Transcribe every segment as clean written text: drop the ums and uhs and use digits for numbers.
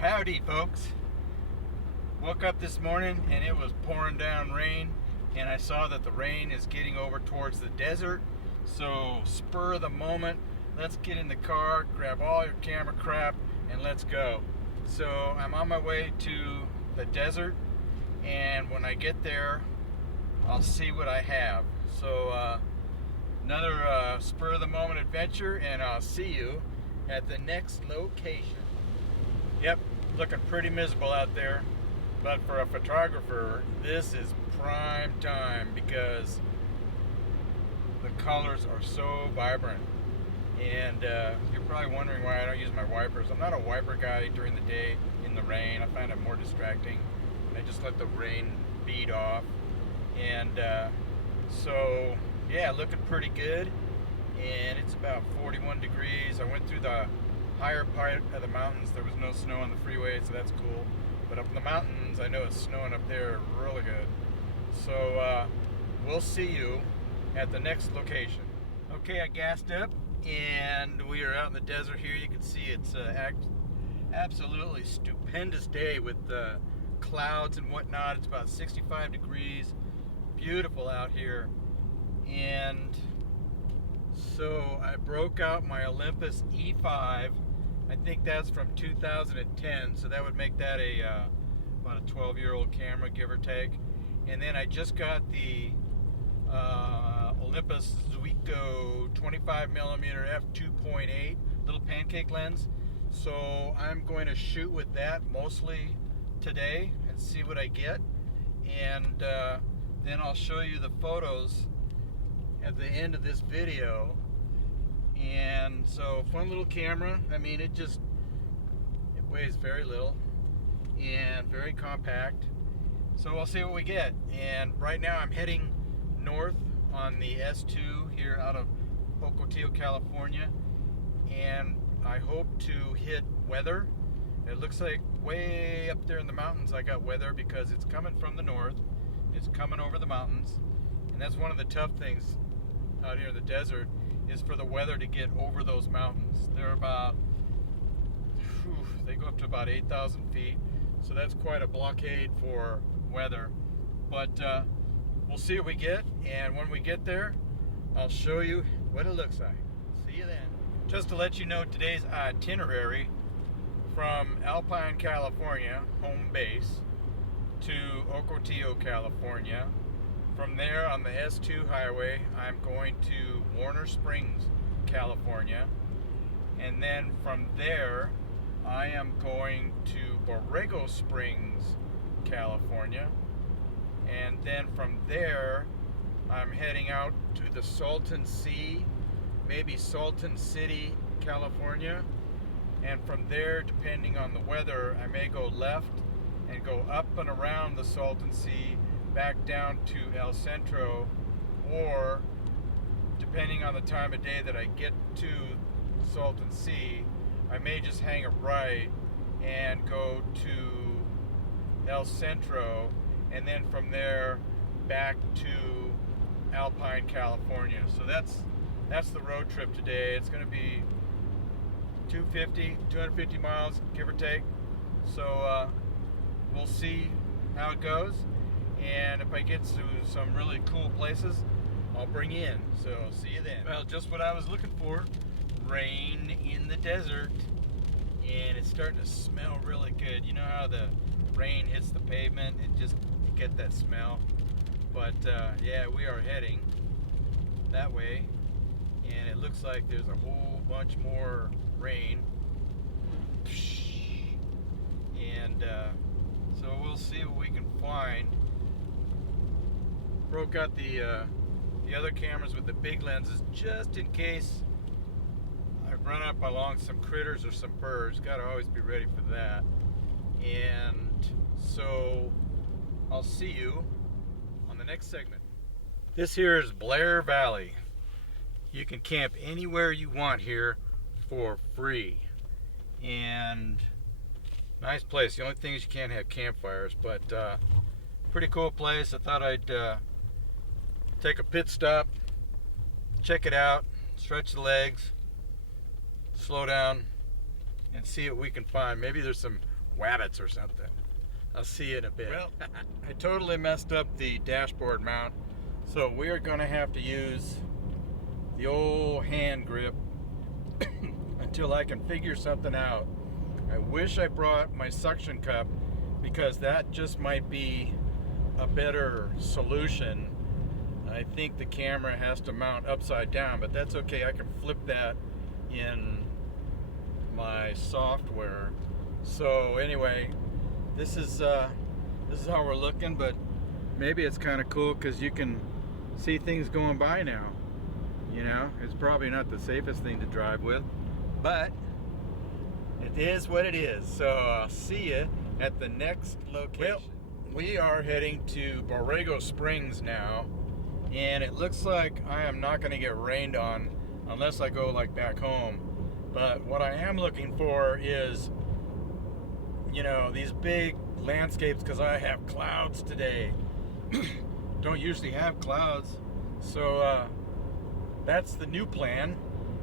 Howdy folks. Woke up this morning and it was pouring down rain, and I saw that the rain is getting over towards the desert. So spur of the moment, let's get in the car, grab all your camera crap, and let's go. So I'm on my way to the desert, and when I get there I'll see what I have. So another spur of the moment adventure, and I'll see you at the next location. Yep, looking pretty miserable out there, but for a photographer this is prime time because the colors are so vibrant. And you're probably wondering why I don't use my wipers. I'm not a wiper guy during the day in the rain. I find it more distracting. I just let the rain bead off. And so yeah, looking pretty good, and it's about 41 degrees. I went through the higher part of the mountains. There was no snow on the freeway, so that's cool. But up in the mountains, I know it's snowing up there really good. So we'll see you at the next location. Okay, I gassed up, and we are out in the desert here. You can see it's absolutely stupendous day with the clouds and whatnot. It's about 65 degrees. Beautiful out here. And so I broke out my Olympus E5. I think that's from 2010, so that would make that about a 12-year-old camera, give or take. And then I just got the Olympus Zuiko 25mm f2.8 little pancake lens. So I'm going to shoot with that mostly today and see what I get. And then I'll show you the photos at the end of this video. And so, fun little camera. I mean, it weighs very little and very compact. So we'll see what we get. And right now I'm heading north on the S2 here out of Ocotillo, California, and I hope to hit weather. It looks like way up there in the mountains I got weather because it's coming from the north. It's coming over the mountains, and that's one of the tough things out here in the desert, is for the weather to get over those mountains. They're about, they go up to about 8,000 feet, so that's quite a blockade for weather. But we'll see what we get, and when we get there, I'll show you what it looks like. See you then. Just to let you know today's itinerary: from Alpine, California, home base, to Ocotillo, California. From there on the S2 highway, I'm going to Warner Springs, California. And then from there, I am going to Borrego Springs, California. And then from there, I'm heading out to the Salton Sea, maybe Salton City, California. And from there, depending on the weather, I may go left and go up and around the Salton Sea back down to El Centro, or depending on the time of day that I get to the Salton Sea, I may just hang a right and go to El Centro, and then from there back to Alpine, California. So that's the road trip today. It's going to be 250 miles, give or take. So we'll see how it goes. And if I get to some really cool places, I'll bring you in. So see you then. Well, just what I was looking for. Rain in the desert. And it's starting to smell really good. You know how the rain hits the pavement and just you get that smell? But yeah, we are heading that way. And it looks like there's a whole bunch more rain. And so we'll see what we can find. Broke out the other cameras with the big lenses just in case I run up along some critters or some birds. Gotta always be ready for that. And so I'll see you on the next segment. This here is Blair Valley. You can camp anywhere you want here for free. And nice place. The only thing is you can't have campfires, but pretty cool place. I thought I'd take a pit stop, check it out, stretch the legs, slow down, and see what we can find. Maybe there's some wabbits or something. I'll see you in a bit. Well, I totally messed up the dashboard mount, so we are gonna have to use the old hand grip until I can figure something out. I wish I brought my suction cup, because that just might be a better solution. I think the camera has to mount upside down, but that's okay. I can flip that in my software. So anyway, this is how we're looking, but maybe it's kind of cool because you can see things going by now. You know, it's probably not the safest thing to drive with, but it is what it is. So I'll see you at the next location. Well, we are heading to Borrego Springs now, and it looks like I am not going to get rained on unless I go like back home. But what I am looking for is, you know, these big landscapes, because I have clouds today. Don't usually have clouds, so that's the new plan,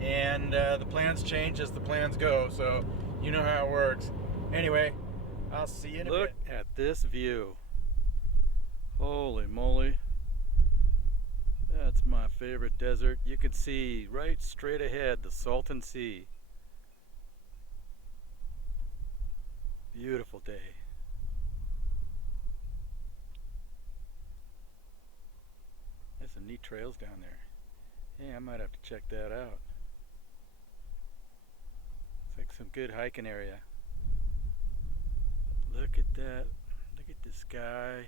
and the plans change as the plans go, so you know how it works. Anyway, I'll see you in a bit. Look at this view. Holy moly. That's my favorite desert. You can see right straight ahead the Salton Sea. Beautiful day. There's some neat trails down there. Yeah, I might have to check that out. It's like some good hiking area. Look at that. Look at the sky.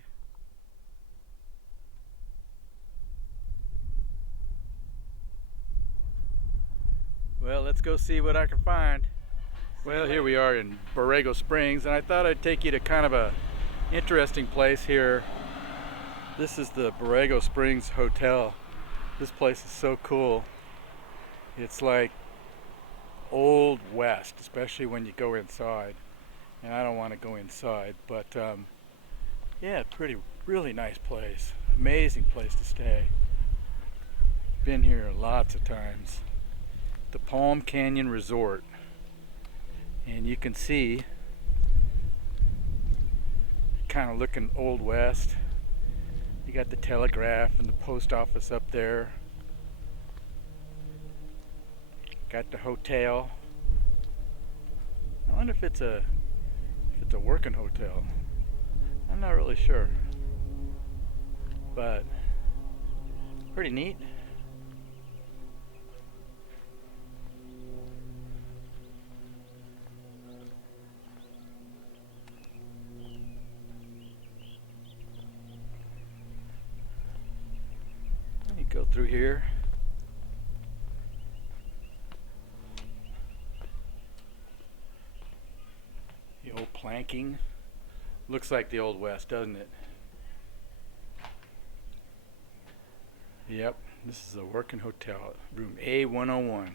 Well, let's go see what I can find. Well, here we are in Borrego Springs, and I thought I'd take you to kind of a interesting place here. This is the Borrego Springs Hotel. This place is so cool. It's like Old West, especially when you go inside. And I don't want to go inside, but yeah, really nice place. Amazing place to stay. Been here lots of times. The Palm Canyon Resort. And you can see, kind of looking Old West. You got the telegraph and the post office up there. Got the hotel. I wonder if it's a working hotel. I'm not really sure, but pretty neat. Let me go through here. The old planking. Looks like the Old West, doesn't it? Yep, this is a working hotel. Room A101.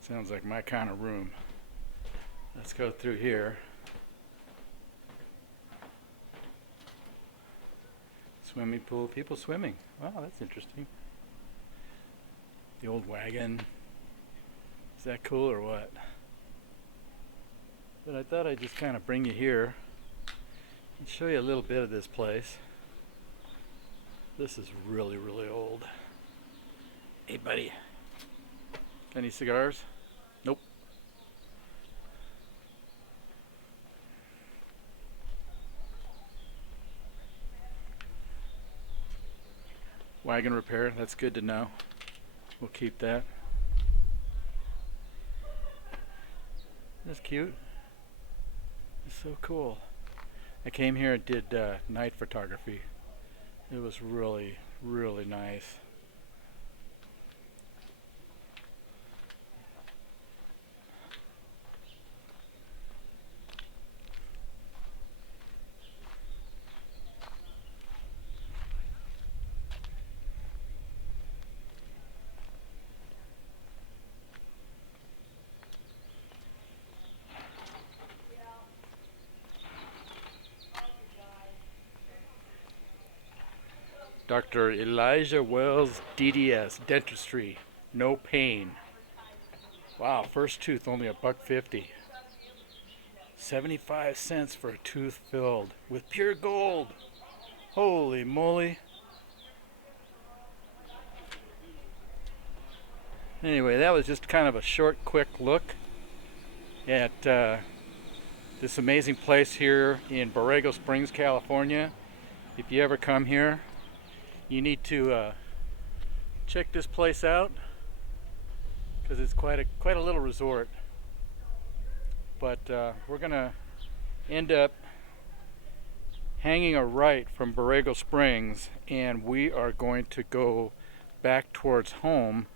Sounds like my kind of room. Let's go through here. Swimming pool, people swimming. Wow, that's interesting. The old wagon. Is that cool or what? But I thought I'd just kind of bring you here and show you a little bit of this place. This is really, really old. Hey, buddy. Any cigars? Nope. Wagon repair, that's good to know. We'll keep that. That's cute. It's so cool. I came here and did night photography. It was really, really nice. Dr. Elijah Wells, DDS, dentistry, no pain. Wow, first tooth only $1.50. 75 cents for a tooth filled with pure gold. Holy moly. Anyway, that was just kind of a short, quick look at this amazing place here in Borrego Springs, California. If you ever come here, you need to check this place out because it's quite a little resort. But we're gonna end up hanging a right from Borrego Springs, and we are going to go back towards home,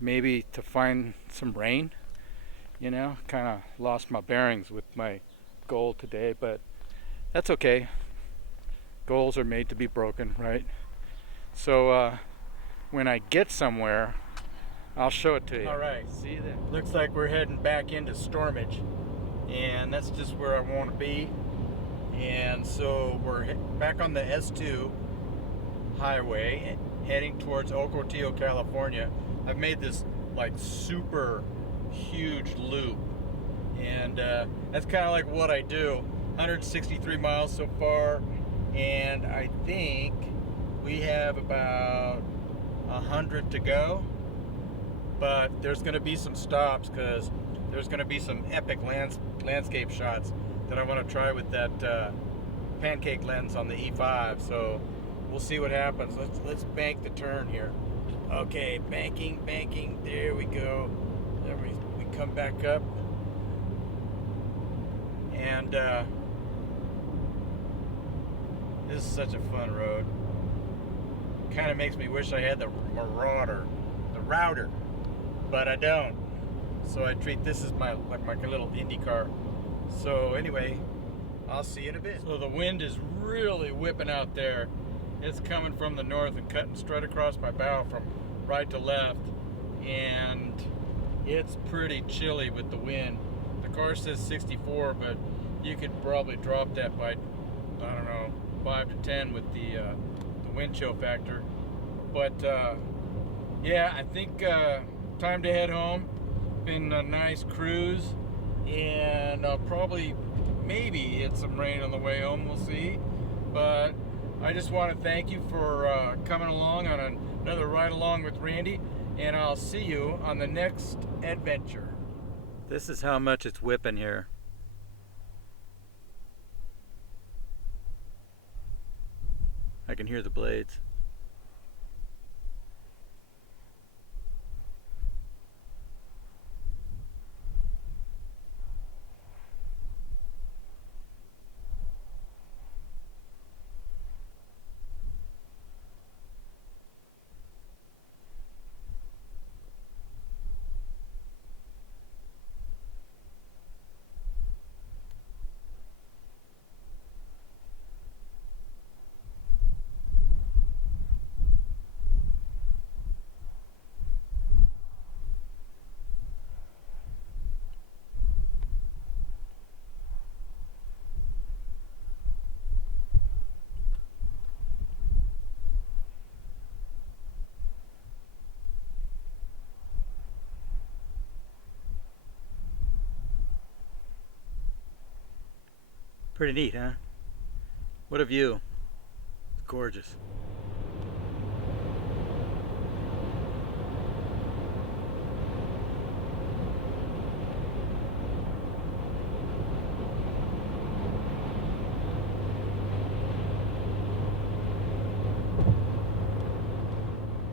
maybe to find some rain. You know, kind of lost my bearings with my goal today, but that's okay. Goals are made to be broken, right? So when I get somewhere, I'll show it to you. All right, see that? Looks like we're heading back into Stormage, and that's just where I want to be. And so we're back on the S2 highway, heading towards Ocotillo, California. I've made this like super huge loop, and that's kind of like what I do. 163 miles so far, and I think we have about 100 to go. But there's going to be some stops because there's going to be some epic landscape shots that I want to try with that pancake lens on the E5. So we'll see what happens. Let's bank the turn here. Okay, banking. There we go. There we come back up, and this is such a fun road. Kind of makes me wish I had the router, but I don't. So I treat this as my little Indy car. So anyway, I'll see you in a bit. So the wind is really whipping out there. It's coming from the north and cutting straight across my bow from right to left, and it's pretty chilly with the wind. The car says 64, but you could probably drop that by, I don't know, 5 to 10 with the wind chill factor. But yeah, I think time to head home. Been a nice cruise, and I'll probably maybe get some rain on the way home. We'll see. But I just want to thank you for coming along on another ride along with Randy, and I'll see you on the next adventure. This is how much it's whipping here. I can hear the blades. Pretty neat, huh? What a view. It's gorgeous.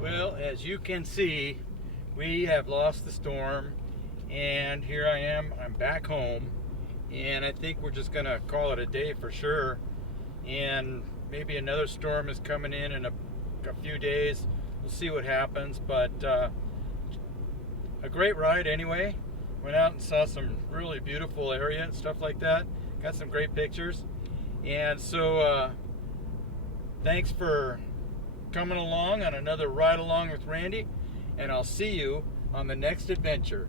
Well, as you can see, we have lost the storm, and here I am. I'm back home. And I think we're just gonna call it a day for sure, and maybe another storm is coming in a few days. We'll see what happens, but a great ride anyway. Went out and saw some really beautiful area and stuff like that. Got some great pictures, and so thanks for coming along on another ride along with Randy, and I'll see you on the next adventure.